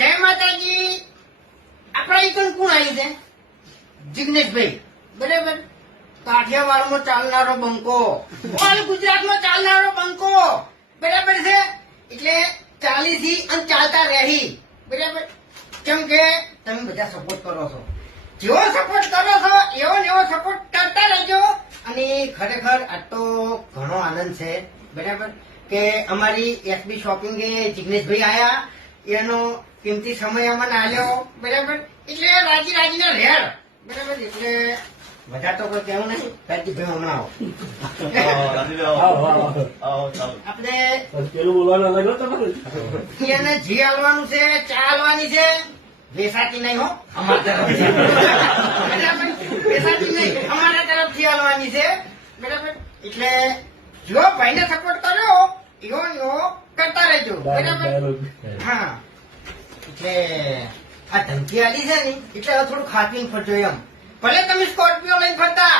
જય માતાજી. આપણા એકન કોણ આવી છે? જિગ્નેશભાઈ, બરાબર. કાઠિયાવાડમાં ચાલનારો બંકો, ઓલ ગુજરાતમાં ચાલનારો બંકો, બરાબર છે. એટલે ચાલીસી અને ચાલતા રહી, બરાબર. કેમ કે તમે બધા સપોર્ટ કરો છો, જેવો સપોર્ટ કરો છો એવો ને એવો સપોર્ટ કરતા રહેજો. અને ખરેખર આ તો ઘણો આનંદ છે, બરાબર, કે અમારી એસબી શોપિંગ એ જિગ્નેશભાઈ આયા, એનો કિંમતી સમય અમને આલ્યો, બરાબર. એટલે રાજી રાજીના રેર, બરાબર. એટલે બધા તો કોઈ કેવું નહીં. રાજીભાઈ હમણાં આપણે પેલું બોલવાનું અલગ તમારે એને જી હાલવાનું છે, ચા હાલવાની છે, વેસાતી નહીં હો અમારા તરફથી, બરાબર. વેસાતી નહીં, અમારા તરફથી હાલવાની છે, બરાબર. એટલે જો ભાઈને સપોર્ટ કર્યો એવો ને એવો કરતા રહેજો, બરાબર. હા, એટલે આ ધમકી આલી છે ને એટલે હવે થોડું ખાતરી ફરજો એમ. ભલે તમે સ્કોર્પિયો લઈને ફરતા,